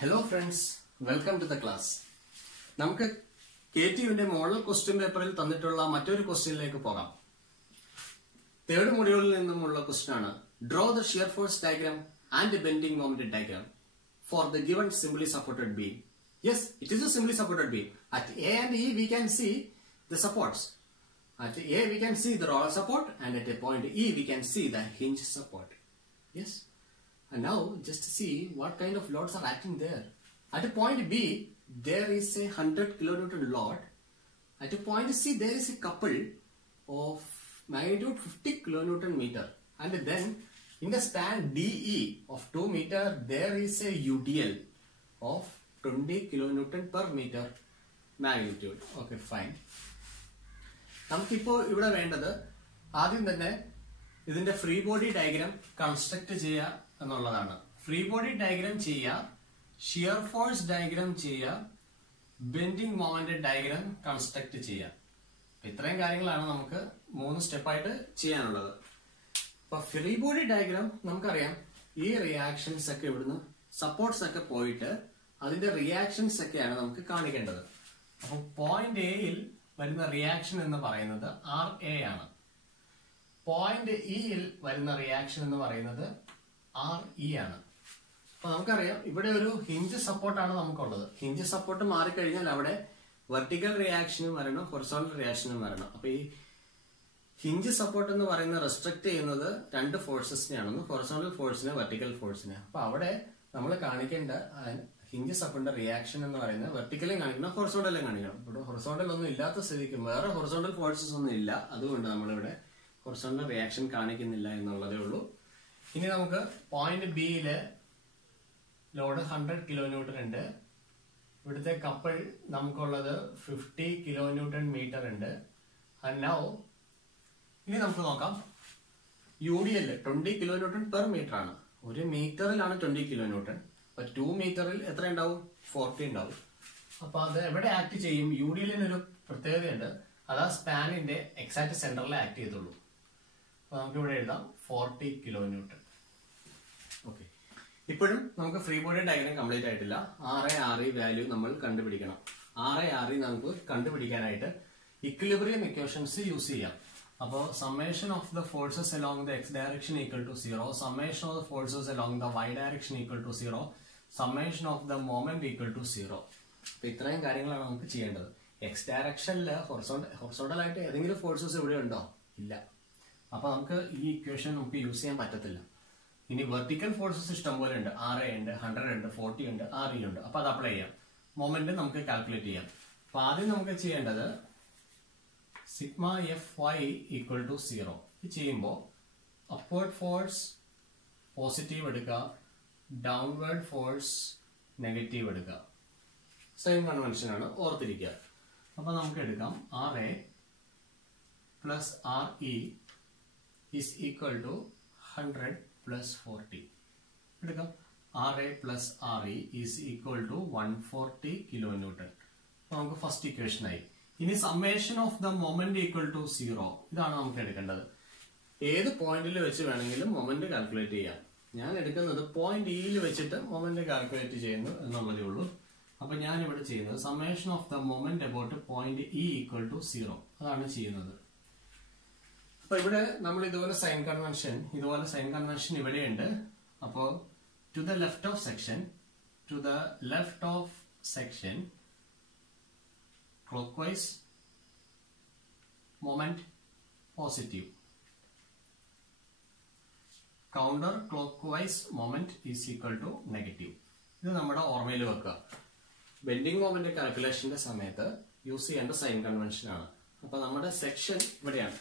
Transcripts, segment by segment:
Hello friends, welcome to the class. നമുക്ക് KTUവിന്റെ model question പേപ്പറിൽ തന്നിട്ടുള്ള മറ്റൊരു ക്വസ്റ്റ്യനിലേക്ക് പോകാം. തേർഡ് മൊഡ്യൂളിൽ നിന്നുമുള്ള ക്വസ്റ്റ്യൻ ആണ്. Draw the shear force diagram and the bending moment diagram for the given simply supported beam. Yes, it is a simply supported beam. At A and E we can see the supports. At A we can see the roller support and at a point E we can see the hinge support. Yes. And now just see what kind of loads are acting there. At a point B, there is a 100 kilonewton load. At a point C, there is a couple of magnitude 50 kilonewton meter. And then in the span DE of 2 meter, there is a UDL of 20 kilonewton per meter magnitude. Okay, fine. നമുക്കിപ്പോ ഇവിടെ വേണ്ടത് ആദ്യം തന്നെ ഇതിന്റെ free body diagram construct ചെയ്യുക എന്നുള്ളതാണ്. Free body diagram ചെയ്യുക, shear force diagram ചെയ്യുക, ബെൻഡിങ് മൊമെന്റ് ഡയഗ്രാം കൺസ്ട്രക്ട് ചെയ്യുക. ഇത്രയും കാര്യങ്ങളാണ് നമുക്ക് 3 സ്റ്റെപ്പായിട്ട് ചെയ്യാനുള്ളത്. അപ്പൊ ഫ്രീ ബോഡി ഡയഗ്രാം നമുക്കറിയാം, ഈ റിയാക്ഷൻസ് ഒക്കെ ഇവിടുന്ന് സപ്പോർട്ട്സ് ഒക്കെ പോയിട്ട് അതിന്റെ റിയാക്ഷൻസ് ഒക്കെയാണ് നമുക്ക് കാണിക്കേണ്ടത്. അപ്പൊ പോയിന്റ് എയിൽ വരുന്ന റിയാക്ഷൻ എന്ന് പറയുന്നത് RA ആണ്. പോയിന്റ് ഇയിൽ വരുന്ന റിയാക്ഷൻ എന്ന് പറയുന്നത് RE ആണ്. അപ്പൊ നമുക്കറിയാം ഇവിടെ ഒരു ഹിഞ്ച് സപ്പോർട്ടാണ് നമുക്കുള്ളത്. ഹിഞ്ച് സപ്പോർട്ട് മാറിക്കഴിഞ്ഞാൽ അവിടെ വെർട്ടിക്കൽ റിയാക്ഷനും വരണം, ഹൊറിസോണ്ടൽ റിയാക്ഷനും വരണം. അപ്പൊ ഈ ഹിഞ്ച് സപ്പോർട്ട് എന്ന് പറയുന്നത് റെസ്ട്രിക്ട് ചെയ്യുന്നത് 2 ഫോഴ്സസിനെയാണ്, ഒന്ന് ഹൊറിസോണ്ടൽ ഫോഴ്സിനെ, വെർട്ടിക്കൽ ഫോഴ്സിനെ. അപ്പൊ അവിടെ നമ്മൾ കാണിക്കേണ്ട ഹിഞ്ച് സപ്പോർട്ടിന്റെ റിയാക്ഷൻ എന്ന് പറയുന്നത് വെർട്ടിക്കലും കാണിക്കണം, ഹൊറിസോണ്ടലും കാണിക്കണം. ഇവിടെ ഹൊറിസോണ്ടൽ ഒന്നും ഇല്ലാത്ത സ്ഥിതിക്ക് വേറെ ഹൊറിസോണ്ടൽ ഫോഴ്സസ് ഒന്നും ഇല്ല, അതുകൊണ്ട് നമ്മളിവിടെ ഹൊറിസോണ്ടൽ റിയാക്ഷൻ കാണിക്കുന്നില്ല എന്നുള്ളതേ ഉള്ളൂ. ഇനി നമുക്ക് പോയിന്റ് ബിയില് ലോഡ് 100 കിലോന്യൂട്ടൺ ഉണ്ട്. ഇവിടുത്തെ കപ്പിൾ നമുക്കുള്ളത് 50 കിലോന്യൂട്ടൺ മീറ്റർ ഉണ്ട്. ഇനി നമുക്ക് നോക്കാം, UDL 20 കിലോന്യൂട്ടൺ പെർ മീറ്റർ ആണ്. 1 മീറ്ററിലാണ് 20 കിലോന്യൂട്ടൺ. അപ്പൊ 2 മീറ്ററിൽ എത്ര ഉണ്ടാവും? 40 ഉണ്ടാവും. അപ്പൊ അത് എവിടെ ആക്ട് ചെയ്യും? UDLന് ഒരു പ്രത്യേകതയുണ്ട്, അത് ആ സ്പാനിന്റെ എക്സാക്ട് സെന്ററിൽ ആക്ട് ചെയ്തുള്ളൂ. അപ്പൊ നമുക്ക് ഇവിടെ എഴുതാം 40 കിലോന്യൂട്ടൺ. ഓക്കെ, ഇപ്പോഴും നമുക്ക് ഫ്രീ ബോഡി ഡയഗ്രാം കംപ്ലീറ്റ് ആയിട്ടില്ല. RE വാല്യൂ നമ്മൾ കണ്ടുപിടിക്കണം. RE നമുക്ക് കണ്ടുപിടിക്കാനായിട്ട് ഇക്വിലിബ്രിയം ഇക്വേഷൻസ് യൂസ് ചെയ്യാം. അപ്പോൾ summation of the forces along the X direction equal to 0, summation of the forces along the Y direction equal to 0, summation of the moment equal to 0. അപ്പൊ ഇത്രയും കാര്യങ്ങളാണ് നമുക്ക് ചെയ്യേണ്ടത്. X ഡയറക്ഷനിൽ ഹൊറിസോണ്ടൽ ആയിട്ട് ഏതെങ്കിലും ഫോഴ്സസ് ഇവിടെ ഉണ്ടോ? ഇല്ല. അപ്പൊ നമുക്ക് ഈ ഇക്വേഷൻ നമുക്ക് യൂസ് ചെയ്യാൻ പറ്റത്തില്ല. ഇനി വെർട്ടിക്കൽ ഫോഴ്സസ് ഇഷ്ടംപോലെ ഉണ്ട്. RA ഉണ്ട്, 100 ഉണ്ട്, 40 ഉണ്ട്, RE ഉണ്ട്. അപ്പൊ അത് അപ്ലൈ ചെയ്യാം. മൊമെന്റ് നമുക്ക് കാൽക്കുലേറ്റ് ചെയ്യാം. അപ്പൊ ആദ്യം നമുക്ക് ചെയ്യേണ്ടത് സിഗ്മ FY ഈക്വൽ ടു 0. ഇത് ചെയ്യുമ്പോൾ അപ്വേർഡ് ഫോഴ്സ് പോസിറ്റീവ് എടുക്കുക, ഡൗൺവേർഡ് ഫോഴ്സ് നെഗറ്റീവ് എടുക്കുക. സെയിം കൺവെൻഷൻ ആണ്, ഓർത്തിരിക്കുക. അപ്പൊ നമുക്ക് എടുക്കാം RA plus RE is equal to 100 plus 40. എടുക്കാം. RA plus RE is equal to 140 kilonewton. നമുക്ക് ഫസ്റ്റ് ഇക്വേഷൻ ആയി. ഇനി summation of the moment equal to 0, ഇതാണ് നമുക്ക് എടുക്കേണ്ടത്. ഏത് പോയിന്റിൽ വെച്ച് വേണമെങ്കിലും മൊമെന്റ് കാൽക്കുലേറ്റ് ചെയ്യാം. ഞാൻ എടുക്കുന്നത് പോയിന്റ് ഇയിൽ വെച്ചിട്ട് മൊമെന്റ് കാൽക്കുലേറ്റ് ചെയ്യുന്നു എന്നുള്ളതേ ഉള്ളൂ. അപ്പൊ ഞാൻ ഇവിടെ ചെയ്യുന്നത് summation of the moment about point E equal to 0, അതാണ് ചെയ്യുന്നത്. അപ്പൊ ഇവിടെ നമ്മൾ ഇതുപോലെ സൈൻ കൺവെൻഷൻ ഇവിടെയുണ്ട്. അപ്പോ to the left of section clockwise moment positive, counter clockwise moment is equal to negative. ഇത് നമ്മുടെ ഓർമ്മയിൽ വെക്കുക. ബെൻഡിങ് മൊമെന്റ് കാൽക്കുലേഷന്റെ സമയത്ത് യൂസ് ചെയ്യേണ്ട സൈൻ കൺവെൻഷൻ ആണ്. അപ്പൊ നമ്മുടെ സെക്ഷൻ ഇവിടെയാണ്.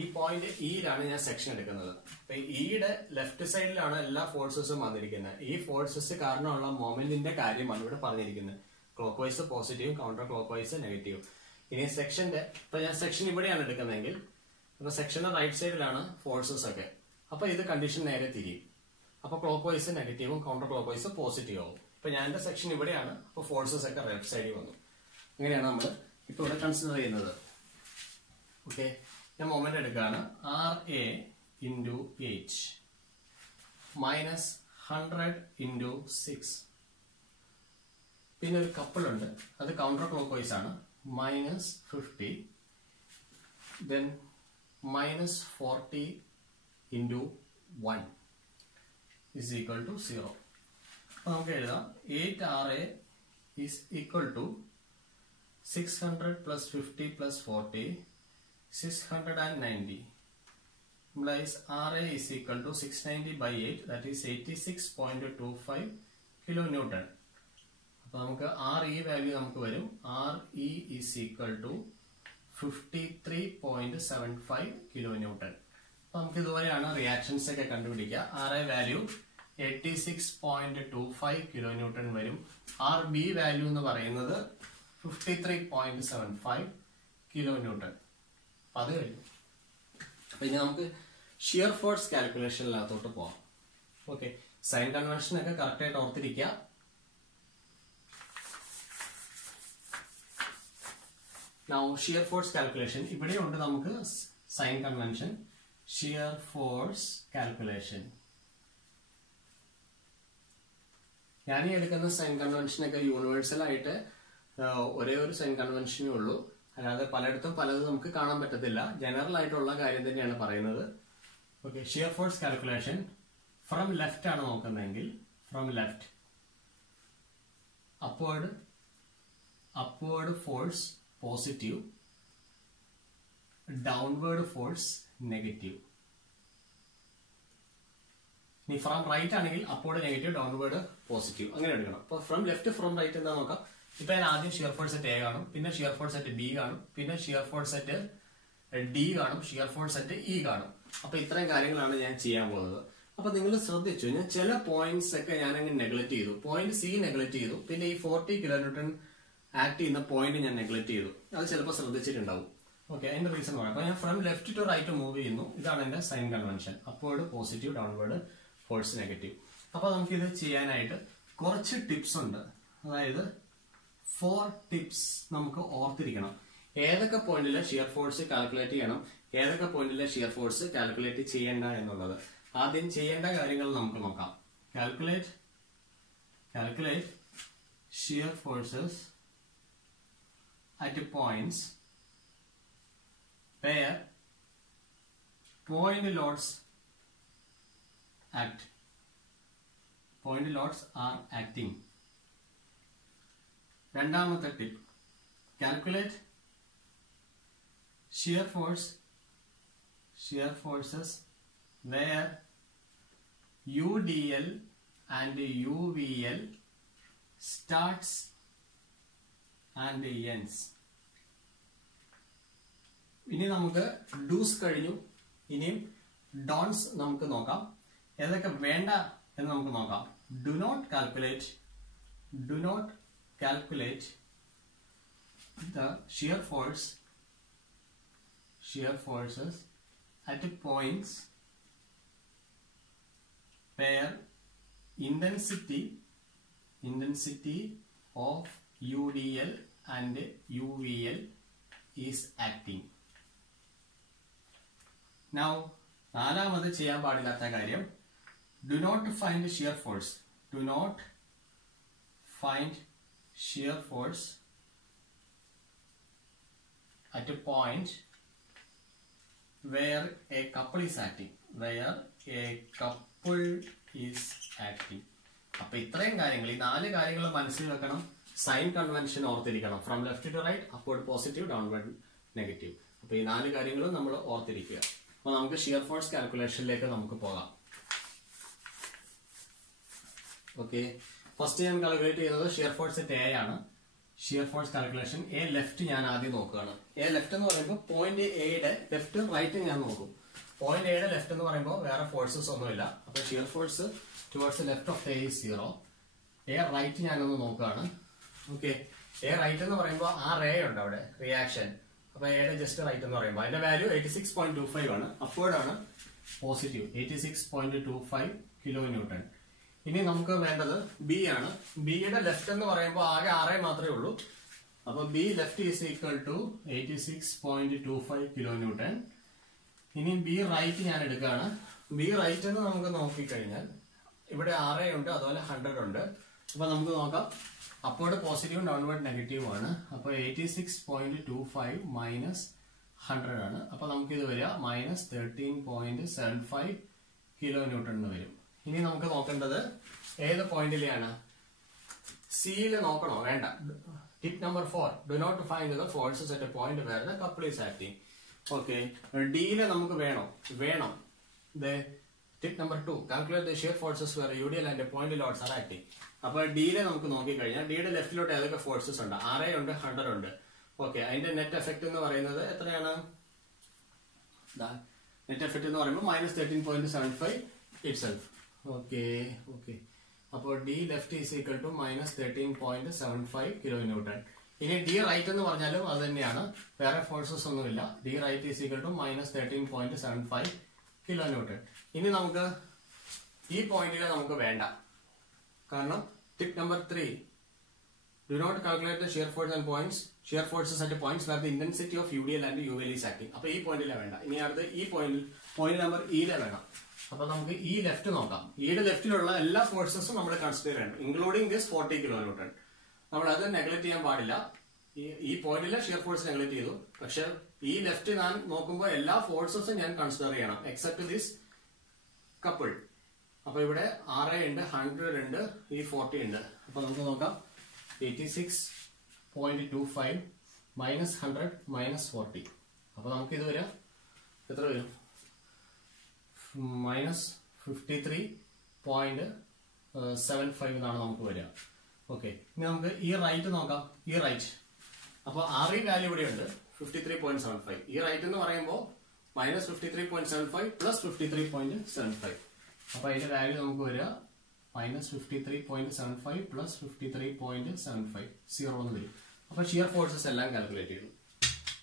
ഈ പോയിന്റ് ഇയിലാണ് ഞാൻ സെക്ഷൻ എടുക്കുന്നത്. അപ്പൊ ഇയുടെ ലെഫ്റ്റ് സൈഡിലാണ് എല്ലാ ഫോഴ്സസും വന്നിരിക്കുന്നത്. ഈ ഫോഴ്സസ് കാരണമുള്ള മൊമെന്റിന്റെ കാര്യമാണ് ഇവിടെ പറഞ്ഞിരിക്കുന്നത്. Clock vice positive, counter clock vice negative. ഇനി സെക്ഷന്റെ ഇപ്പൊ ഞാൻ സെക്ഷൻ ഇവിടെയാണ് എടുക്കുന്നതെങ്കിൽ അപ്പൊ സെക്ഷന്റെ റൈറ്റ് സൈഡിലാണ് ഫോഴ്സസ് ഒക്കെ. അപ്പൊ ഇത് കണ്ടീഷൻ നേരെ തിരിയും. അപ്പൊ ക്ലോക്ക് വൈസ് നെഗറ്റീവും കൗണ്ടർ ക്ലോക്ക് വൈസ് പോസിറ്റീവ് ആവും. ഇപ്പൊ ഞാൻ എന്റെ സെക്ഷൻ ഇവിടെയാണ്, അപ്പൊ ഫോഴ്സസ് ഒക്കെ ലെഫ്റ്റ് സൈഡിൽ വന്നു. അങ്ങനെയാണ് നമ്മൾ ഇപ്പൊ ഇവിടെ കൺസിഡർ ചെയ്യുന്നത്. ഓക്കെ, ഞാൻ മൊമെന്റ് എടുക്കുകയാണ്. RA into H minus 100 into 6. പിന്നെ ഒരു കപ്പിൾ ഉണ്ട്, അത് കൗണ്ടർ ക്ലോക്ക് വൈസ് ആണ്. -50 then -40 into 1 is equal to 0. അപ്പോൾ നമുക്ക് എഴുതാം 8RA is equal to 600 plus 50 plus 40 690 implies RA is equal to 690 by 8, that is 86.25 kilonewton. അപ്പോൾ നമുക്ക് RE വാല്യൂ നമുക്ക് വരും RE is equal to 53.75 kilonewton. അപ്പോൾ നമുക്ക് ഇതുവരെയാണ് റിയാക്ഷൻസ് ഒക്കെ കണ്ടുപിടിക്കുക. RA വാല്യൂ 86.25 kilonewton വരും. RB വാല്യൂ എന്ന് പറയുന്നത് 53.75 kilonewton. അത് കഴിഞ്ഞു. അപ്പൊ ഇനി നമുക്ക് ഷിയർ ഫോഴ്സ് കാൽക്കുലേഷനിനകത്തോട്ട് പോവാം. ഓക്കെ, സൈൻ കൺവെൻഷൻ ഒക്കെ കറക്റ്റ് ആയിട്ട് ഓർത്തിരിക്കുക. Now shear force calculation, ഇവിടെ ഉണ്ട് നമുക്ക് sign convention, shear force calculation. ഞാൻ ഈ എടുക്കുന്ന സൈൻ കൺവെൻഷൻ ഒക്കെ യൂണിവേഴ്സൽ ആയിട്ട് ഒരേ ഒരു സൈൻ കൺവെൻഷനേ ഉള്ളൂ, അല്ലാതെ പലയിടത്തും പലതും നമുക്ക് കാണാൻ പറ്റത്തില്ല. ജനറൽ ആയിട്ടുള്ള കാര്യം തന്നെയാണ് പറയുന്നത്. Okay, shear force calculation from left ആണ് നോക്കുന്നതെങ്കിൽ from left upward force positive, downward force negative. ഇനി ഫ്രം റൈറ്റ് ആണെങ്കിൽ അപ്വേർഡ് നെഗറ്റീവ്, ഡൗൺവേർഡ് പോസിറ്റീവ്, അങ്ങനെ എടുക്കണം. അപ്പൊ ഫ്രം ലെഫ്റ്റ് ഫ്രം റൈറ്റ് എന്താ നോക്കാം. ഇപ്പൊ ഞാൻ ആദ്യം ഷിയർ ഫോഴ്സ് അറ്റ് എ കാണും, പിന്നെ ഷിയർ ഫോഴ്സ് അറ്റ് ബി കാണും, പിന്നെ ഷിയർ ഫോഴ്സ് അറ്റ് ഡി കാണും, ഷിയർ ഫോഴ്സ് അറ്റ് ഇ കാണും. അപ്പൊ ഇത്രയും കാര്യങ്ങളാണ് ഞാൻ ചെയ്യാൻ പോകുന്നത്. അപ്പൊ നിങ്ങൾ ശ്രദ്ധിച്ചു, ഞാൻ ചില പോയിന്റ്സ് ഒക്കെ ഞാൻ അങ്ങ് നെഗ്ലക്ട് ചെയ്തു. പോയിന്റ് സി നെഗ്ലക്ട് ചെയ്തു, പിന്നെ ഈ 40 kilonewton ആക്ട് ചെയ്യുന്ന പോയിന്റ് ഞാൻ നെഗ്ലക്ട് ചെയ്തു. അത് ചിലപ്പോൾ ശ്രദ്ധിച്ചിട്ടുണ്ടാവും. ഓക്കെ, അതിന്റെ റീസൺ പറയാം. അപ്പൊ ഞാൻ from left to right move ചെയ്യുന്നു. ഇതാണ് എന്റെ sign convention. Upward positive, downward force negative. അപ്പൊ നമുക്ക് ഇത് ചെയ്യാനായിട്ട് കുറച്ച് ടിപ്സ് ഉണ്ട്. അതായത് 4 ടിപ്സ് നമുക്ക് ഓർത്തിരിക്കണം. ഏതൊക്കെ പോയിന്റിലെ ഷിയർ ഫോഴ്സ് കാൽക്കുലേറ്റ് ചെയ്യണം, ഏതൊക്കെ പോയിന്റിലെ ഷിയർ ഫോഴ്സ് കാൽക്കുലേറ്റ് ചെയ്യേണ്ട എന്നുള്ളത്. ആദ്യം ചെയ്യേണ്ട കാര്യങ്ങൾ നമുക്ക് നോക്കാം. Calculate shear forces at points where point loads are acting. രണ്ടാമത്തെ tip, calculate shear forces where UDL and UVL starts and ends. ഇനി നമുക്ക് ഡൂസ് കഴിഞ്ഞു, ഇനിയും ഡോൺസ് നമുക്ക് നോക്കാം. ഏതൊക്കെ വേണ്ട എന്ന് നമുക്ക് നോക്കാം. Do not calculate the shear forces at points where intensity of UDL and UVL is acting. Now, നാലാമത് ചെയ്യാൻ പാടില്ലാത്ത കാര്യം, do not find shear force. Do not find shear force at a point where a couple is acting. അപ്പൊ ഇത്രയും കാര്യങ്ങൾ, ഈ 4 കാര്യങ്ങൾ മനസ്സിൽ വെക്കണം. സൈൻ കൺവെൻഷൻ ഓർത്തിരിക്കണം. From left to right, upward positive, downward negative. അപ്പൊ ഈ 4 കാര്യങ്ങളും നമ്മൾ ഓർത്തിരിക്കുക. അപ്പൊ നമുക്ക് ഷിയർ ഫോഴ്സ് കാൽക്കുലേഷനിലേക്ക് നമുക്ക് പോകാം. ഓക്കെ, ഫസ്റ്റ് ഞാൻ കാൽക്കുലേറ്റ് ചെയ്യുന്നത് ഷിയർ ഫോഴ്സ് അറ്റ് എ ആണ്. Shear force calculation A left ഞാൻ ആദ്യം നോക്കുകയാണ്. എ ലെഫ്റ്റ് എന്ന് പറയുമ്പോൾ പോയിന്റ് എയുടെ ലെഫ്റ്റ് റൈറ്റ് ഞാൻ നോക്കും. പോയിന്റ് എയുടെ ലെഫ്റ്റ് എന്ന് പറയുമ്പോൾ വേറെ ഫോഴ്സസ് ഒന്നുമില്ല. അപ്പൊ shear force towards left of A is 0. A right ഞാനൊന്ന് നോക്കുകയാണ്. ഓക്കെ, എ റൈറ്റ് എന്ന് പറയുമ്പോൾ ആ റേ ഉണ്ട് അവിടെ, റിയാക്ഷൻ. അപ്പൊ എയുടെ ജസ്റ്റ് റൈറ്റ് എന്ന് പറയുമ്പോൾ അതിന്റെ വാല്യൂ 86.25 ആണ്. അപ്വേർഡ് ആണ്, പോസിറ്റീവ് 86.25 kilonewton. ഇനി നമുക്ക് വേണ്ടത് ബി ആണ്. ബിയുടെ ലെഫ്റ്റ് എന്ന് പറയുമ്പോൾ ആകെ 6 മാത്രമേ ഉള്ളൂ. അപ്പൊ B left is equal to 86.25 kilonewton. ഇനി ബി റൈറ്റ് ഞാൻ എടുക്കുകയാണ്. ബി റൈറ്റ് എന്ന് നമുക്ക് നോക്കിക്കഴിഞ്ഞാൽ ഇവിടെ RA ഉണ്ട്, അതുപോലെ 100 ഉണ്ട്. അപ്പൊ നമുക്ക് നോക്കാം, അപ്വേർഡ് പോസിറ്റീവും ഡൗൺവേർഡ് നെഗറ്റീവും ആണ്. അപ്പൊ 86.25 മൈനസ് 100 ആണ്. അപ്പൊ നമുക്ക് ഇത് വരിക മൈനസ് 13.75 കിലോ ന്യൂട്ടൺ എന്ന് വരും. ഇനി നമുക്ക് നോക്കേണ്ടത് ഏത് പോയിന്റിലെയാണ്? സിയിൽ നോക്കണോ? വേണ്ട. Tip number 4, do not find the forces at a point where the couple is acting. Okay, ഡിയിലെ നമുക്ക് വേണം. Tip number 2, calculate the shear forces where UDL and point loads are acting. അപ്പൊ ഡിയിലെ നമുക്ക് നോക്കിക്കഴിഞ്ഞാൽ ഡിയുടെ ലെഫ്റ്റിലോട്ട് ഏതൊക്കെ ഫോഴ്സസ് ഉണ്ട്? RA ഉണ്ട്, 100 ഉണ്ട്. ഓക്കെ, അതിന്റെ നെറ്റ് എഫക്ട് എന്ന് പറയുന്നത് എത്രയാണ്? നെറ്റ് എഫക്ട് എന്ന് പറയുമ്പോൾ മൈനസ് 13.75 ഇറ്റ്സെൽഫ്. ഓക്കെ, അപ്പോൾ D left is equal to minus 13.75 kilonewton. ഇനി ഡി റൈറ്റ് എന്ന് പറഞ്ഞാലും അത് തന്നെയാണ്, വേറെ ഫോഴ്സസ് ഒന്നുമില്ല. D right is equal to minus 13.75 kilonewton. ഇനി നമുക്ക് ഈ പോയിന്റിലെ നമുക്ക് വേണ്ട, കാരണം tip number 3, do not calculate the shear forces at points where the intensity of UDL and UL is acting. അപ്പൊ ഈ പോയിന്റിലെ വേണ്ട. ഇനി അടുത്ത് ഈ പോയിന്റ് നമ്പർ ഇയിലെ വേണം. അപ്പൊ നമുക്ക് ഈ ലെഫ്റ്റ് നോക്കാം. ഈയുടെ ലെഫ്റ്റിലുള്ള എല്ലാ ഫോഴ്സസും നമ്മൾ കൺസിഡർ ചെയ്യണം, ഇൻക്ലൂഡിംഗ് ദിസ് 40 കിലോ ന്യൂട്ടൺ. നമ്മൾ അത് നെഗ്ലക്ട് ചെയ്യാൻ പാടില്ല. ഈ പോയിന്റിലെ ഷിയർ ഫോഴ്സ് നെഗ്ലക്ട് ചെയ്തു, പക്ഷെ ഈ ലെഫ്റ്റ് ഞാൻ നോക്കുമ്പോൾ എല്ലാ ഫോഴ്സസും ഞാൻ കൺസിഡർ ചെയ്യണം എക്സെപ്റ്റ് ദിസ് കപ്പിൾ. അപ്പൊ ഇവിടെ RA ഉണ്ട്, 100 ഉണ്ട്, ഈ 40 ഉണ്ട്. അപ്പൊ നമുക്ക് നോക്കാം, 86.25 മൈനസ് 100 മൈനസ് 40. അപ്പൊ നമുക്ക് ഇത് വരാം, എത്ര വരും? മൈനസ് 53.75 എന്നാണ് നമുക്ക് വരിക. ഓക്കെ, ഇനി നമുക്ക് ഈ റൈറ്റ് നോക്കാം. ഈ റൈറ്റ്, അപ്പൊ RE വാല്യൂ ഇവിടെ ഉണ്ട് 53.75. ഈ റൈറ്റ് എന്ന് പറയുമ്പോൾ മൈനസ് 53.75 പ്ലസ് 53.75. അപ്പൊ അതിന്റെ വാല്യൂ നമുക്ക് വരിക മൈനസ് 53.75 പ്ലസ് 53.75 0 എന്ന് വരും. അപ്പൊ ഷിയർ ഫോഴ്സസ് എല്ലാം കാൽക്കുലേറ്റ് ചെയ്തു.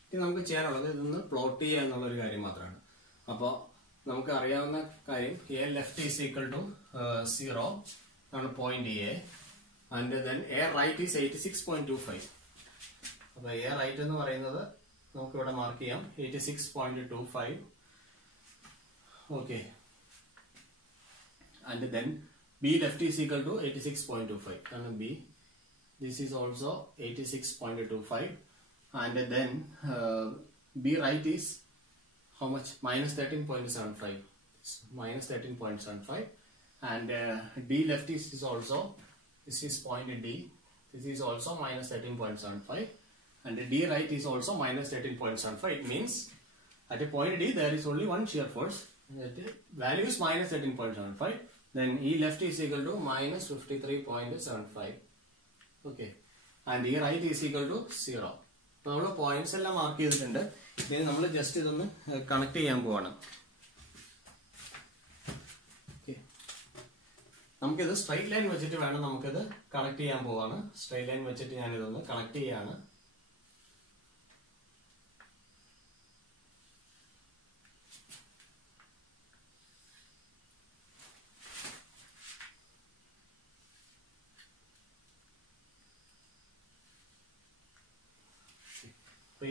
ഇനി നമുക്ക് ചെയ്യാനുള്ളത് ഇതൊന്ന് പ്ലോട്ട് ചെയ്യുക എന്നുള്ള ഒരു കാര്യം മാത്രമാണ്. അപ്പോൾ നമുക്ക് അറിയാവുന്ന കാര്യം, A left is equal to 0 ആണ് point A, and then A right is 86.25. അപ്പൊ എ റൈറ്റ് എന്ന് പറയുന്നത് നമുക്ക് ഇവിടെ മാർക്ക് ചെയ്യാം, 86.25. Okay, and then B left is equal to 86.25. And B, this is also 86.25. And then B right is how much? Minus 13.75. Minus 13.75. And D left is also, this is point D. This is also minus 13.75. And D right is also minus 13.75. It means at a point D there is only one shear force. The value is minus 13.75. Then E left is equal to minus 53.75. Okay, and E right is equal to 0. അപ്പോൾ നമ്മൾ points എല്ലാം mark ചെയ്തിട്ടുണ്ട്. ഇനി നമ്മൾ just ഇതൊന്ന് connect ചെയ്യാൻ പോവാണ്. നമുക്കിത് സ്ട്രൈറ്റ് ലൈൻ വെച്ചിട്ട് വേണം നമുക്കിത് കണക്ട് ചെയ്യാൻ പോവാണ്. സ്ട്രൈറ്റ് ലൈൻ വെച്ചിട്ട് ഞാൻ ഇതൊന്ന് കണക്ട് ചെയ്യാണ്.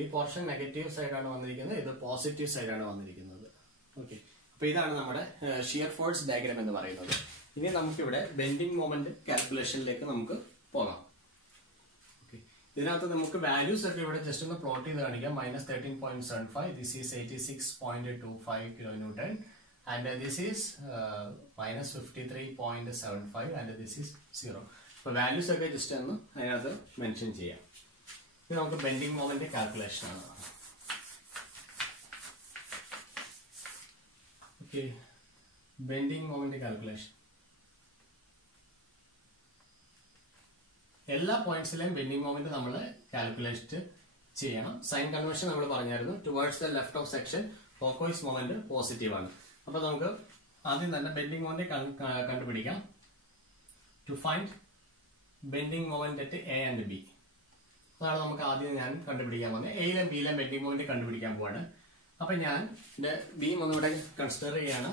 ഈ പോർഷൻ നെഗറ്റീവ് സൈഡാണ് വന്നിരിക്കുന്നത്, ഇത് പോസിറ്റീവ് സൈഡാണ് വന്നിരിക്കുന്നത്. ഓക്കെ, അപ്പൊ ഇതാണ് നമ്മുടെ ഷിയർ ഫോഴ്സ് ഡയഗ്രാം എന്ന് പറയുന്നത്. ഇനി നമുക്കിവിടെ ബെൻഡിങ് മൊമെന്റ് കാൽക്കുലേഷനിലേക്ക് നമുക്ക് പോകാം. ഓക്കെ, ഇതിനകത്ത് നമുക്ക് വാല്യൂസ് ഒക്കെ ഇവിടെ ജസ്റ്റ് ഒന്ന് പ്ലോട്ട് ചെയ്ത് കാണിക്കാം. Minus 13.75, this is 86.25 kilo newton, and this is minus 53.75, and this is 0. അപ്പൊ വാല്യൂസ് ഒക്കെ ജസ്റ്റ് ഒന്ന് അതിനകത്ത് മെൻഷൻ ചെയ്യാം. ഇത് നമുക്ക് ബെൻഡിങ് മൊമെന്റ് കാൽക്കുലേഷൻ ആണ്. ഓക്കെ, ബെൻഡിങ് മൊമെന്റ് കാൽക്കുലേഷൻ എല്ലാ പോയിന്റ്സിലെയും ബെൻഡിങ് മൊമെന്റ് നമ്മൾ കാൽക്കുലേറ്റ് ചെയ്യണം. സൈൻ കൺവെൻഷൻ നമ്മൾ പറഞ്ഞായിരുന്നു. Towards the left of section clockwise moment positive ആണ്. അപ്പൊ നമുക്ക് ആദ്യം തന്നെ ബെൻഡിങ് മൊമെന്റ് കണ്ടുപിടിക്കാം. To find bending moment at A and B, അതാണ് നമുക്ക് ആദ്യം ഞാൻ കണ്ടുപിടിക്കാൻ പോകുന്നത്. എയിലും ബിയിലും ബെൻഡിങ് മൊമെന്റ് കണ്ടുപിടിക്കാൻ പോവാണ്. അപ്പൊ ഞാൻ എന്റെ ബി ഒന്നിവിടെ കൺസിഡർ ചെയ്യാണ്.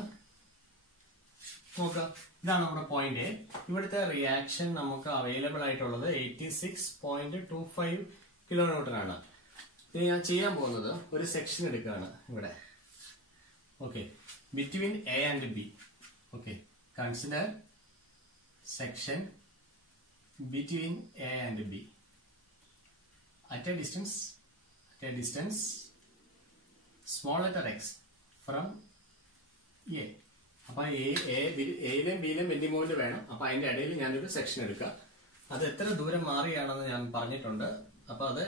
നോക്കാം, ഇതാണ് നമ്മുടെ പോയിന്റ് എ. ഇവിടുത്തെ റിയാക്ഷൻ നമുക്ക് അവൈലബിൾ ആയിട്ടുള്ളത് 86.25 കിലോ ന്യൂട്ടൺ ആണ്. ഇത് ഞാൻ ചെയ്യാൻ പോകുന്നത് ഒരു സെക്ഷൻ എടുക്കുകയാണ് ഇവിടെ. Okay, between A and B. Okay, consider section between A and B at a distance small letter x from A. അപ്പൊ എയിലും ബിയിലും ബെൻഡിങ് മൊമെന്റ് വേണം. അപ്പൊ അതിന്റെ ഇടയിൽ ഞാനൊരു സെക്ഷൻ എടുക്കുക. അത് എത്ര ദൂരം മാറിയാണെന്ന് ഞാൻ പറഞ്ഞിട്ടുണ്ട്. അപ്പൊ അത്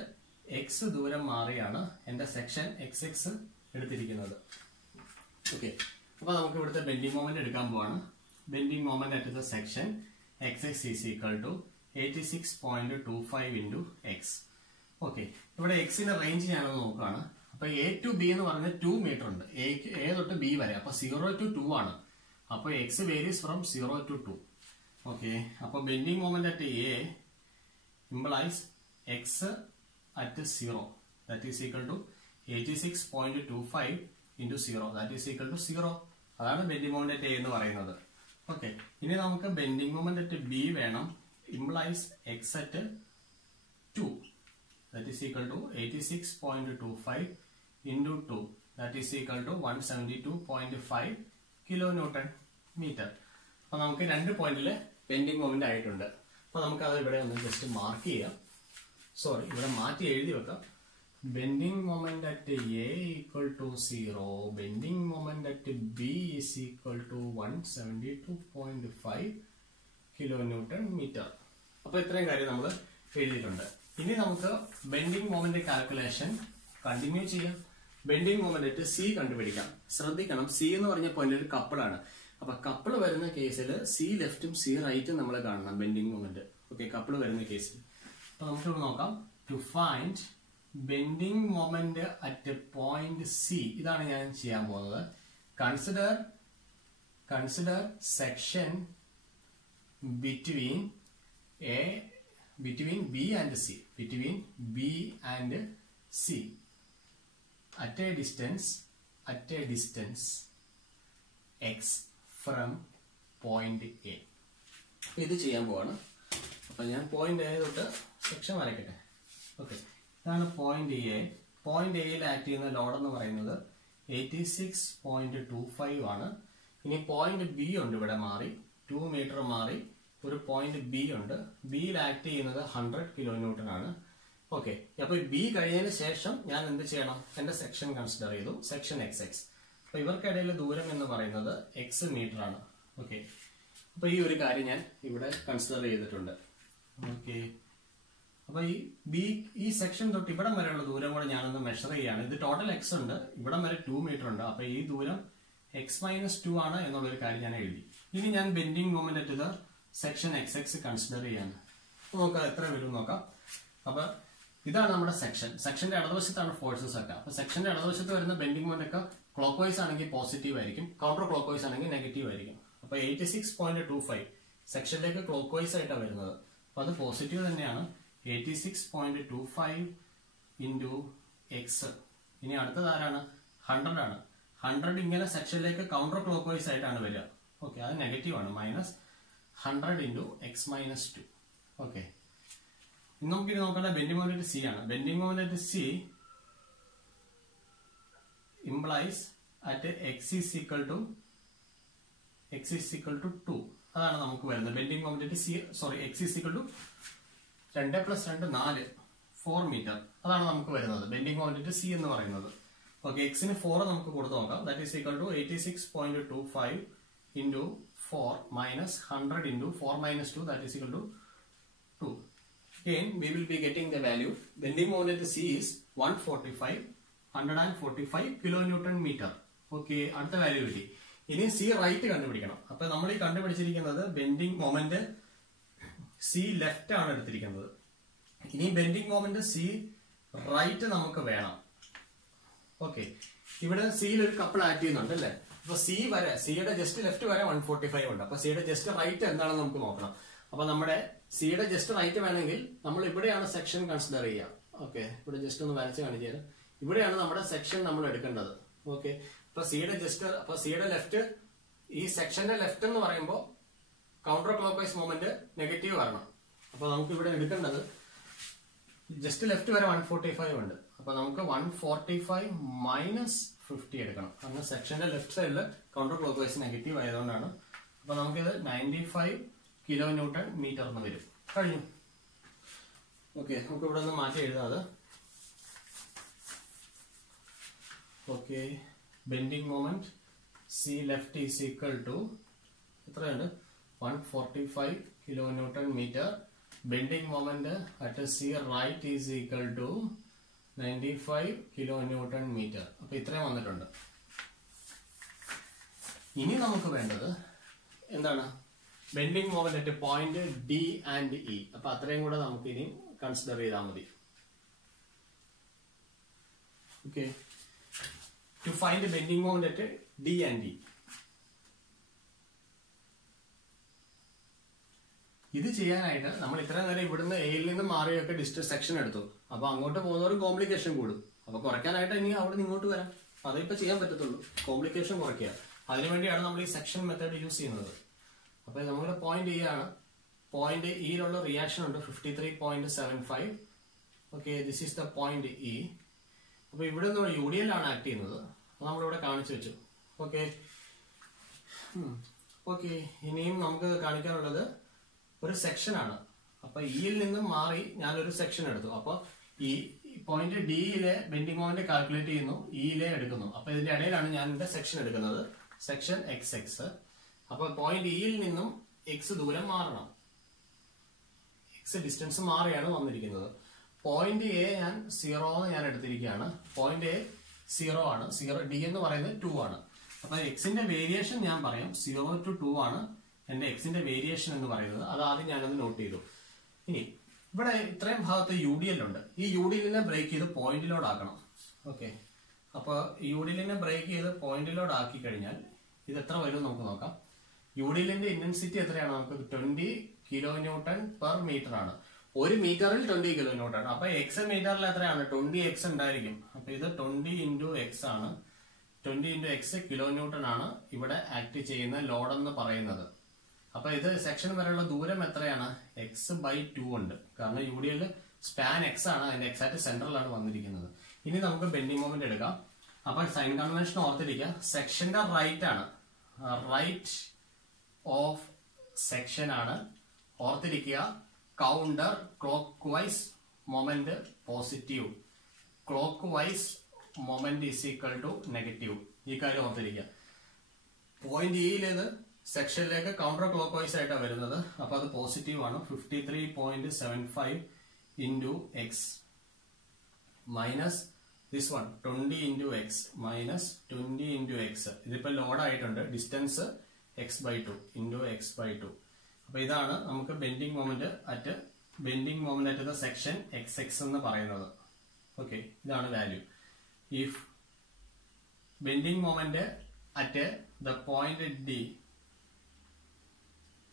എക്സ് ദൂരം മാറിയാണ് എന്റെ സെക്ഷൻ എക്സ് എക്സ് എടുത്തിരിക്കുന്നത്. ഓക്കെ, അപ്പൊ നമുക്ക് ഇവിടുത്തെ ബെൻഡിങ് മൊമെന്റ് എടുക്കാൻ പോവാണ്. Bending moment at the section X X is equal to 86.25 into x. Okay, ഇവിടെ എക്സിന്റെ റേഞ്ച് ഞാനൊന്ന് നോക്കുകയാണ്. അപ്പൊ എ ടു ബി എന്ന് പറഞ്ഞ 2 മീറ്റർ ഉണ്ട്. എ തൊട്ട് ബി വരെ. അപ്പൊ 0 to 2 ആണ്. അപ്പൊ x varies from 0 to 2. Okay, അപ്പൊ bending moment at A implies x at 0 that is equal to 86.25 into 0 that is equal to 0. അതാണ് ബെൻഡിങ് മൊമെന്റ് അറ്റ് എ എന്ന് പറയുന്നത്. ഓക്കെ, ഇനി നമുക്ക് ബെൻഡിങ് മൊമെന്റ് അറ്റ് ബി വേണം. Implies x at 2 that is equal to 86.25 into 2 that is equal to 172.5 kilonewton meter. അപ്പൊ നമുക്ക് 2 പോയിന്റില് bending moment ആയിട്ടുണ്ട്. അപ്പൊ നമുക്ക് അത് ഇവിടെ ഒന്ന് ജസ്റ്റ് മാർക്ക് ചെയ്യാം. സോറി, ഇവിടെ മാറ്റി എഴുതി വെക്കാം. Bending moment at A equal to 0, bending moment at B is equal to 172.5 kilonewton meter. അപ്പൊ ഇത്രയും കാര്യം നമ്മൾ എഴുതിയിട്ടുണ്ട്. ഇനി നമുക്ക് ബെൻഡിങ് മൊമെന്റ് കാൽക്കുലേഷൻ കണ്ടിന്യൂ ചെയ്യാം. ബെൻഡിങ് മൊമെന്റ് സി കണ്ടുപിടിക്കാം. ശ്രദ്ധിക്കണം, സി എന്ന് പറഞ്ഞ പോയിന്റ് ഒരു കപ്പിളാണ്. അപ്പൊ കപ്പിൾ വരുന്ന കേസിൽ സി ലെഫ്റ്റും സി റൈറ്റും നമ്മൾ കാണണം ബെൻഡിങ് മൊമെന്റ്. ഓക്കെ, കപ്പിൾ വരുന്ന കേസിൽ അപ്പൊ നമുക്ക് നോക്കാം. To find bending moment at point C, ഇതാണ് ഞാൻ ചെയ്യാൻ പോകുന്നത്. Consider section between B and C, between B and C at a distance x from point A. ഇത് ചെയ്യാൻ പോവാണ്. അപ്പൊ ഞാൻ പോയിന്റ് എ തൊട്ട് സെക്ഷൻ വരയ്ക്കട്ടെ. ഓക്കെ, ഇതാണ് പോയിന്റ് എ. പോയിന്റ് എയിൽ ആക്ട് ചെയ്യുന്ന ലോഡ് എന്ന് പറയുന്നത് 86.25 ആണ്. ഇനി പോയിന്റ് ബി ഉണ്ട്, ഇവിടെ മാറി 2 മീറ്റർ മാറി ഒരു പോയിന്റ് ബി ഉണ്ട്. ബിയിൽ ആക്ട് ചെയ്യുന്നത് 100 കിലോന്യൂട്ടൺ ആണ്. ഓക്കെ, അപ്പൊ ബി കഴിഞ്ഞതിന് ശേഷം ഞാൻ എന്ത് ചെയ്യണം? എന്റെ സെക്ഷൻ കൺസിഡർ ചെയ്തു, സെക്ഷൻ എക്സ് എക്സ്. അപ്പൊ ഇവർക്കിടയിലെ ദൂരം എന്ന് പറയുന്നത് എക്സ് മീറ്റർ ആണ്. ഓക്കെ, അപ്പൊ ഈ ഒരു കാര്യം ഞാൻ ഇവിടെ കൺസിഡർ ചെയ്തിട്ടുണ്ട്. ഓക്കെ, അപ്പൊ ഈ സെക്ഷൻ തൊട്ട് ഇവിടം വരെയുള്ള ദൂരം കൂടെ ഞാനൊന്ന് മെഷർ ചെയ്യാണ്. ഇത് ടോട്ടൽ എക്സ് ഉണ്ട്, ഇവിടം വരെ 2 മീറ്റർ ഉണ്ട്. അപ്പൊ ഈ ദൂരം x-2 ആണ് എന്നുള്ളൊരു കാര്യം ഞാൻ എഴുതി. ഇനി ഞാൻ bending moment at the section X X consider ചെയ്യാണ്. നോക്കാം എത്ര വരും നോക്കാം. അപ്പൊ ഇതാണ് നമ്മുടെ സെക്ഷന്റെ ഇടതുവശത്താണ് ഫോഴ്സസ് ഒക്കെ. അപ്പൊ സെക്ഷന്റെ ഇടതുവശത്ത് വരുന്ന ബെൻഡിങ് മൊമെന്റ് ഒക്കെ ക്ലോക്ക് വൈസ് ആണെങ്കിൽ പോസിറ്റീവ് ആയിരിക്കും, കൗണ്ടർ ക്ലോക്ക് വൈസ് ആണെങ്കിൽ നെഗറ്റീവ് ആയിരിക്കും. അപ്പൊ 86.25 സെക്ഷനിലേക്ക് ക്ലോക്ക് വൈസ് ആയിട്ടാണ് വരുന്നത്. അപ്പൊ അത് പോസിറ്റീവ് തന്നെയാണ്. 86.25 ഇൻറ്റു എക്സ്. ഇനി അടുത്തത് ആരാണ്? 100 ആണ്. 100 ഇങ്ങനെ സെക്ഷനിലേക്ക് കൗണ്ടർ ക്ലോക്ക് വൈസ് ആയിട്ടാണ് വരിക. ഓക്കെ, അത് നെഗറ്റീവ് ആണ്. -100 ഇൻറ്റു x-2. ഓക്കെ, നമുക്കിനി നോക്കേണ്ട ബെൻഡിങ് മൊമെന്റ് സി ആണ്. Bending moment C implies at x is equal to 2. അതാണ് നമുക്ക് വരുന്നത് bending moment C. Sorry, x is equal to 2 + 2 4 4 metre. അതാണ് നമുക്ക് വരുന്നത് ബെൻഡിങ് മൊമെന്റ് സി എന്ന് പറയുന്നത്. ഓക്കെ, എക്സിന് 4 നമുക്ക് കൊടുത്തു നോക്കാം. That is equal to 86.25 into 4 -100 into 4 - 2 that is equal to 2. Again, we will be getting the value. Bending moment C is 145 kilonewton meter. Okay, അടുത്ത വാല്യൂ കിട്ടി. ഇനി സി റൈറ്റ് കണ്ടുപിടിക്കണം. അപ്പൊ നമ്മൾ ഈ കണ്ടുപിടിച്ചിരിക്കുന്നത് ബെൻഡിങ് മൊമെന്റ് സി ലെഫ്റ്റ് ആണ് എടുത്തിരിക്കുന്നത്. ഇനി ബെൻഡിങ് മൊമെന്റ് സി റൈറ്റ് നമുക്ക് വേണം. ഓക്കെ, ഇവിടെ സിയിൽ ഒരു കപ്പിൾ ആക്ട് ചെയ്യുന്നുണ്ട് അല്ലെ. അപ്പൊ സി വരെ, സിയുടെ ജസ്റ്റ് ലെഫ്റ്റ് വരെ 145 ഉണ്ട്. അപ്പൊ സിയുടെ ജസ്റ്റ് റൈറ്റ് എന്താണെന്ന് നമുക്ക് നോക്കണം. അപ്പൊ നമ്മുടെ സിയുടെ ജസ്റ്റ് റൈറ്റ് വേണമെങ്കിൽ നമ്മൾ ഇവിടെയാണ് സെക്ഷൻ കൺസിഡർ ചെയ്യുക. ഓക്കെ, ഇവിടെ ജസ്റ്റ് ഒന്ന് വരച്ച് കാണിച്ചു തരാം. ഇവിടെയാണ് നമ്മുടെ സെക്ഷൻ നമ്മൾ എടുക്കേണ്ടത്. ഓക്കെ, അപ്പൊ സിയുടെ ലെഫ്റ്റ്, ഈ സെക്ഷന്റെ ലെഫ്റ്റ് എന്ന് പറയുമ്പോൾ counter clock vice movement negative വരണം. അപ്പൊ നമുക്ക് ഇവിടെ എടുക്കേണ്ടത് ജസ്റ്റ് ലെഫ്റ്റ് വരെ 145 ഉണ്ട്. അപ്പൊ നമുക്ക് 145 - 50 എടുക്കണം. അങ്ങനെ സെക്ഷന്റെ ലെഫ്റ്റ് സൈഡിൽ കൗണ്ടർ ക്ലോക്ക് വൈസ് നെഗറ്റീവ് ആയതുകൊണ്ടാണ്. അപ്പൊ നമുക്കിത് 95 കിലോ ന്യൂട്ടൺ മീറ്റർ എന്ന് വരും. കഴിഞ്ഞു. ഓക്കെ, നമുക്ക് ഇവിടെ നിന്ന് മാറ്റി എഴുതാതെ. Okay, bending moment C left is equal to എത്രയാണ് 145 kilo newton metre. Bending moment at C right is equal to 95 kilo newton metre. അപ്പൊ ഇത്രയും വന്നിട്ടുണ്ട്. ഇനി നമുക്ക് വേണ്ടത് എന്താണ്? Bending moment at point D and E. അപ്പൊ അത്രയും കൂടെ നമുക്ക് ഇനി കൺസിഡർ ചെയ്താൽ മതി. Okay, to find bending moment at D and E. ഇത് ചെയ്യാനായിട്ട് നമ്മൾ ഇത്ര നേരം ഇവിടുന്ന് എയിൽ നിന്ന് മാറിയൊക്കെ ഡിസ്റ്റൻസ് സെക്ഷൻ എടുത്തു. അപ്പൊ അങ്ങോട്ട് പോകുന്നവരും കോംപ്ലിക്കേഷൻ കൂടും. അപ്പൊ കുറയ്ക്കാനായിട്ട് ഇനി അവിടെ നിന്ന് ഇങ്ങോട്ട് വരാം. അതേ ഇപ്പൊ ചെയ്യാൻ പറ്റത്തുള്ളൂ, കോംപ്ലിക്കേഷൻ കുറയ്ക്കുക. അതിനുവേണ്ടിയാണ് നമ്മൾ ഈ സെക്ഷൻ മെത്തേഡ് യൂസ് ചെയ്യുന്നത്. അപ്പൊ നമ്മുടെ പോയിന്റ് ഇ ആണ്. പോയിന്റ് ഇയിലുള്ള റിയാക്ഷൻ ഉണ്ട് 53.75. Okay, this is the point E. അപ്പൊ ഇവിടെ നിന്ന് യൂഡിയൽ ആണ് ആക്ട് ചെയ്യുന്നത്. നമ്മളിവിടെ കാണിച്ചു വെച്ചു. ഓക്കെ ഓക്കെ, ഇനിയും നമുക്ക് കാണിക്കാനുള്ളത് ഒരു സെക്ഷൻ ആണ്. അപ്പൊ ഇയിൽ നിന്നും മാറി ഞാനൊരു സെക്ഷൻ എടുത്തു. അപ്പൊ ഈ പോയിന്റ് ഡിയിലെ ബെൻഡിങ് മൊമെന്റ് കാൽക്കുലേറ്റ് ചെയ്യുന്നു, ഇയിലെ എടുക്കുന്നു. അപ്പൊ ഇതിന്റെ ഇടയിലാണ് ഞാൻ എന്റെ സെക്ഷൻ എടുക്കുന്നത്, സെക്ഷൻ എക്സ് എക്സ്. അപ്പൊ പോയിന്റ് ഇയിൽ നിന്നും എക്സ് ദൂരം മാറണം. എക്സ് ഡിസ്റ്റൻസ് മാറിയാണ് വന്നിരിക്കുന്നത്. പോയിന്റ് എ ഞാൻ 0 ഞാൻ എടുത്തിരിക്കുകയാണ്. പോയിന്റ് എ 0 ആണ്. 0 ഡി എന്ന് പറയുന്നത് 2 ആണ്. അപ്പൊ എക്സിന്റെ വേരിയേഷൻ ഞാൻ പറയാം. 0 to 2 ആണ് എന്റെ എക്സിന്റെ വേരിയേഷൻ എന്ന് പറയുന്നത്. അത് ആദ്യം ഞാനൊന്ന് നോട്ട് ചെയ്തു. ഇനി ഇവിടെ ഇത്രയും ഭാഗത്ത് യുഡിഎൽ ഉണ്ട്. ഈ യുഡിഎല്ലിനെ ബ്രേക്ക് ചെയ്ത് പോയിന്റിലോട് ആക്കണം. ഓക്കെ, അപ്പൊ യുഡിഎല്ലിനെ ബ്രേക്ക് ചെയ്ത് പോയിന്റിലോട് ആക്കി കഴിഞ്ഞാൽ ഇത് എത്ര വരും നമുക്ക് നോക്കാം. യുഡിഎല്ലിന്റെ ഇന്റൻസിറ്റി എത്രയാണ്? നമുക്ക് 20 കിലോ ന്യൂട്ടൺ പെർ മീറ്റർ ആണ്. ഒരു മീറ്ററിൽ 20 കിലോ ന്യൂട്ടൺ. അപ്പൊ എക്സ് മീറ്ററിൽ എത്രയാണ്? 20 എക്സ് ഉണ്ടായിരിക്കും. അപ്പൊ ഇത് 20 ഇൻറ്റു എക്സ് ആണ്. 20 ഇൻറ്റു എക്സ് കിലോ ന്യൂട്ടൺ ആണ് ഇവിടെ ആക്ട് ചെയ്യുന്ന ലോഡ് എന്ന് പറയുന്നത്. അപ്പൊ ഇത് സെക്ഷൻ വരെയുള്ള ദൂരം എത്രയാണ്? x/2 ഉണ്ട്. കാരണം യുഡിഎൽ സ്പാൻ എക്സ് ആണ്, അതിന്റെ എക്സാക്ട് സെന്ററിലാണ് വന്നിരിക്കുന്നത്. ഇനി നമുക്ക് ബെൻഡിങ് മൊമെന്റ് എടുക്കാം. അപ്പൊ സൈൻ കൺവെൻഷൻ ഓർത്തിരിക്കുക. സെക്ഷന്റെ റൈറ്റ് ആണ്, റൈറ്റ് ഓഫ് സെക്ഷൻ ആണ്. ഓർത്തിരിക്കുക, counter clockwise moment positive, clockwise moment is equal to negative. ഈ കാര്യം ഓർത്തിരിക്കുക. പോയിന്റ് ഇയിലേത് സെക്ഷനിലേക്ക് കൗണ്ടർ ക്ലോക്ക് വൈസ് ആയിട്ടാണ് വരുന്നത്. അപ്പൊ അത് പോസിറ്റീവ് ആണ്. 53.75 into X minus this one 20 into X minus 20 into X. ഇതിപ്പോ ലോഡ് ആയിട്ടുണ്ട്. Distance x/2 into x/2. അപ്പൊ ഇതാണ് നമുക്ക് bending moment at the section X X എന്ന് പറയുന്നത്. ഓക്കെ, ഇതാണ് value. If bending moment at the point D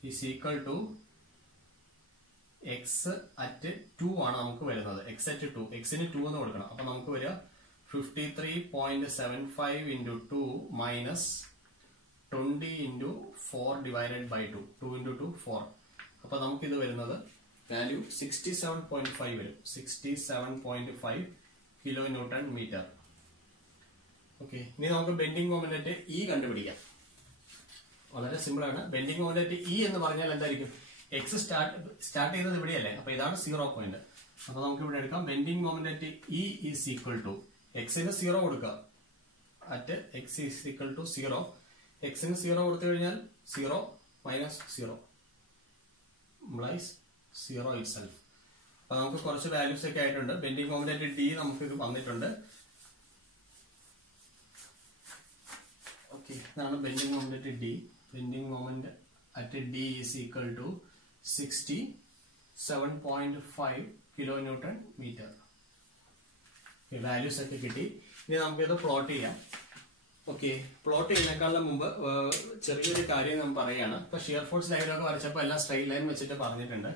is equal to x at 2 ആണ് നമുക്ക് വരുന്നത്. x at 2, x ന് 2 എന്ന് കൊടുക്കണം. അപ്പൊ നമുക്ക് വരിക 53.75 into 2 minus 20 into 4 divided by 2. 2 into 2, 4. അപ്പൊ നമുക്ക് ഇത് വരുന്നത് വാല്യൂ 67.5 വരും. 67.5 കിലോ ന്യൂട്ടൺ മീറ്റർ. ഓക്കെ, ഇനി നമുക്ക് ബെൻഡിങ് മൊമെന്റ് ഇ കണ്ടുപിടിക്കാം. വളരെ സിമ്പിൾ ആണ്. ബെൻഡിങ് മൊമെന്റ് ഇ എന്ന് പറഞ്ഞാൽ എന്തായിരിക്കും? എക്സ് സ്റ്റാർട്ട് ചെയ്തത് ഇവിടെയല്ലേ? അപ്പൊ ഇതാണ് 0 പോയിന്റ്. അപ്പൊ നമുക്ക് ഇവിടെ എടുക്കാം. Bending moment E is equal to എക്സിന് 0 കൊടുക്കുക. At x is equal to 0. എക്സിന് 0 കൊടുത്തു കഴിഞ്ഞാൽ 0 മൈനസ് 0 ഇംപ്ലൈസ് 0 ഇറ്റ്സെൽഫ്. അപ്പൊ നമുക്ക് കുറച്ച് വാല്യൂസ് ഒക്കെ ആയിട്ടുണ്ട്. ബെൻഡിങ് മൊമെന്റ് ഡി നമുക്ക് ഇത് വന്നിട്ടുണ്ട്. ഓക്കെ, ഇതാണ് bending moment D. Bending moment at D is equal to 67.5 kilonewton meter. Values ഒക്കെ കിട്ടി. ഇനി നമുക്കിത് പ്ലോട്ട് ചെയ്യാം. ഓക്കെ, പ്ലോട്ട് ചെയ്യുന്നേക്കാളും മുമ്പ് ചെറിയൊരു കാര്യം നമ്മൾ പറയുകയാണ്. ഇപ്പൊ ഷിയർ ഫോഴ്സ് ഡയഗ്രം ഒക്കെ വരച്ചപ്പോൾ എല്ലാം സ്ട്രൈറ്റ് ലൈൻ വെച്ചിട്ട് പറഞ്ഞിട്ടുണ്ട്.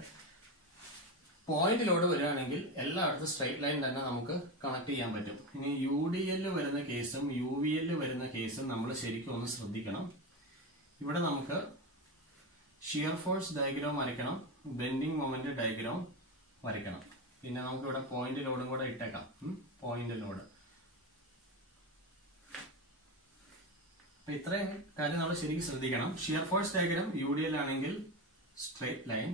പോയിന്റിലോട് വരികയാണെങ്കിൽ എല്ലായിടത്തും സ്ട്രൈറ്റ് ലൈൻ തന്നെ നമുക്ക് കണക്ട് ചെയ്യാൻ പറ്റും. ഇനി UDL വരുന്ന കേസും UVL വരുന്ന കേസും നമ്മൾ ശരിക്കും ഒന്ന് ശ്രദ്ധിക്കണം. ഇവിടെ നമുക്ക് ഷിയർ ഫോഴ്സ് ഡയഗ്രാം വരയ്ക്കണം, ബെൻഡിങ് മൊമെന്റ് ഡയഗ്രാം വരയ്ക്കണം. പിന്നെ നമുക്ക് ഇവിടെ പോയിന്റ് ലോഡും കൂടെ ഇട്ടേക്കാം. Point load. അപ്പൊ ഇത്രയും കാര്യം നമ്മൾ ശരിക്കും ശ്രദ്ധിക്കണം. ഷിയർ ഫോഴ്സ് ഡയഗ്രാം UDL ആണെങ്കിൽ straight line.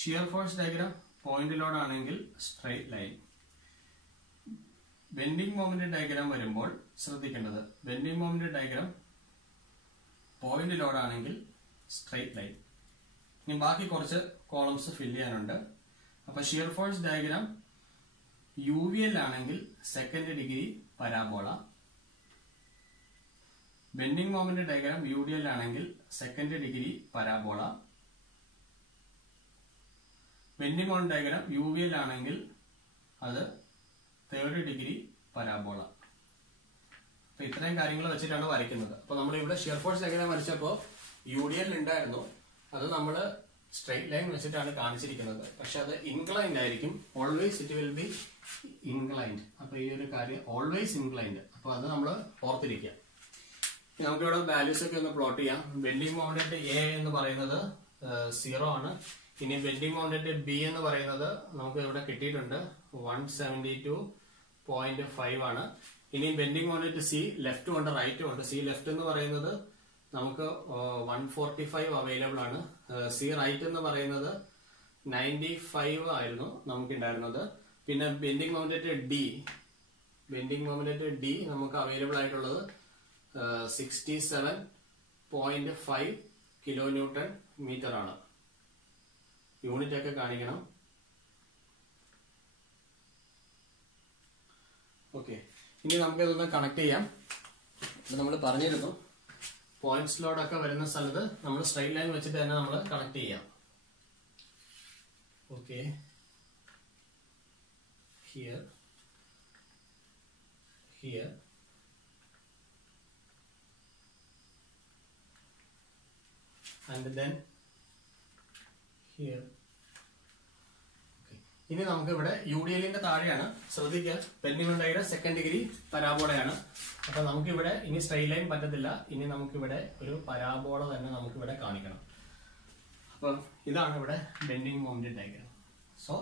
Shear force diagram point load ആണെങ്കിൽ straight line. Bending moment diagram വരുമ്പോൾ ശ്രദ്ധിക്കേണ്ടത്, bending moment diagram point load ആണെങ്കിൽ സ്ട്രെയിറ്റ് ലൈൻ. ഇനി ബാക്കി കുറച്ച് കോളംസ് ഫില്ല് ചെയ്യാനുണ്ട്. അപ്പൊ ഷിയർ ഫോഴ്സ് ഡയഗ്രാം UVL ആണെങ്കിൽ second degree parabola. Bending moment diagram UDL ആണെങ്കിൽ second degree parabola. Bending moment diagram UVL ആണെങ്കിൽ അത് തേർഡ് ഡിഗ്രി പരാബോള. അപ്പൊ ഇത്രയും കാര്യങ്ങൾ വെച്ചിട്ടാണ് വരയ്ക്കുന്നത്. അപ്പൊ നമ്മളിവിടെ ഷിയർ ഫോഴ്സ് ഡയഗ്രാം വരച്ചപ്പോൾ UDL ഉണ്ടായിരുന്നു, അത് നമ്മൾ സ്ട്രെയിറ്റ് ലൈൻ വെച്ചിട്ടാണ് കാണിച്ചിരിക്കുന്നത്. പക്ഷെ അത് ഇൻക്ലൈൻഡ് ആയിരിക്കും. Always it will be inclined. അപ്പൊ ഈ ഒരു കാര്യം ഓൾവേസ് ഇൻക്ലൈൻഡ്. അപ്പൊ അത് നമ്മൾ ഓർത്തിരിക്കുക. നമുക്കിവിടെ വാല്യൂസ് ഒക്കെ ഒന്ന് പ്ലോട്ട് ചെയ്യാം. ബെൻഡിങ് മൊമെന്റ് A എന്ന് പറയുന്നത് 0 ആണ്. ഇനി ബെൻഡിങ് മൊമെന്റ് B എന്ന് പറയുന്നത് നമുക്ക് ഇവിടെ കിട്ടിയിട്ടുണ്ട് 172.5 ആണ്. ഇനി ബെൻഡിങ് മൊമെന്റ് C ലെഫ്റ്റും ഉണ്ട് റൈറ്റും ഉണ്ട്. C ലെഫ്റ്റ് എന്ന് പറയുന്നത് നമുക്ക് 145 അവൈലബിൾ ആണ്. C റൈറ്റ് എന്ന് പറയുന്നത് 95 ആയിരുന്നു നമുക്ക് ഉണ്ടായിരുന്നത്. പിന്നെ ബെൻഡിങ് മൊമെന്റ് D നമുക്ക് അവൈലബിൾ ആയിട്ടുള്ളത് 67.5 കിലോ ന്യൂട്ടൺ മീറ്റർ ആണ്. യൂണിറ്റ് ഒക്കെ കാണിക്കണം. ഓക്കെ, ഇനി നമുക്ക് ഇതൊന്ന് കണക്ട് ചെയ്യാം. നമ്മൾ പറഞ്ഞിരുന്നു പോയിന്റ്സ് ലോഡ് ഒക്കെ വരുന്ന സ്ഥലത്ത് നമ്മൾ സ്ട്രെയിറ്റ് ലൈൻ വെച്ചിട്ട് തന്നെ നമ്മൾ കണക്ട് ചെയ്യാം. Okay, here and then here. Okay. ഇനി നമുക്ക് ഇവിടെ UDLന്റെ താഴെയാണ്. ശ്രദ്ധിക്കുക, bending moment diagram second degree പരാബോളയാണ്. അപ്പൊ നമുക്കിവിടെ ഇനി സ്ട്രെയിറ്റ് ലൈൻ പറ്റത്തില്ല. ഇനി നമുക്കിവിടെ ഒരു പരാബോള തന്നെ നമുക്കിവിടെ കാണിക്കണം. അപ്പൊ ഇതാണ് ഇവിടെ ബെൻഡിങ് മൊമെന്റ് ഡയഗ്രാം. സോ